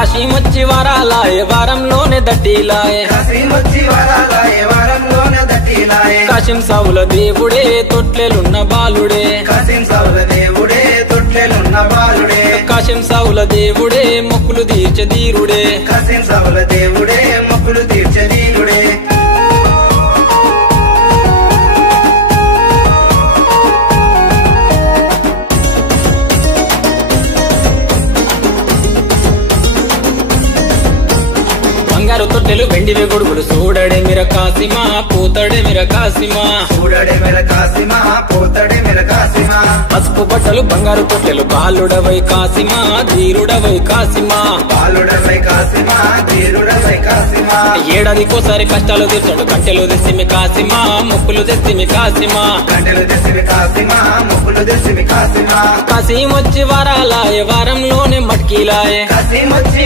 కాశీమొచ్చి వరాలాయే వారంలోనే దట్టిలాయే కాశీం సావుల దేవుడే తొట్లెలున్న బాలుడే కాశీం సావుల దేవుడే మొక్కులు తీర్చే ధీరుడే కాశీం సావుల దేవుడే మొక్కులు తీర్చే ధీరుడే బంగారు తొట్టెలు వెండివి గొడుగులు చూడడే మిర కాసిమా పోతడే మిర కాసిమా పోతడే మిర కాసిమా పసుపు బట్టలు బంగారు తొట్టెలు బాలుడవై కాసిమా ధీరుడవై కాసిమా ధీరుడవై కాసిమా ఏడాదికోసారి కష్టాలు తీర్చడు కంటెలు తెస్తిమి కాసిమా మొక్కులు తెస్తిమి కాసిమా మొక్కులు తెస్తిమి కాసిమా కాశీమొచ్చి వరాలాయే వారంలోనే మట్కీలాయే కాశీమొచ్చి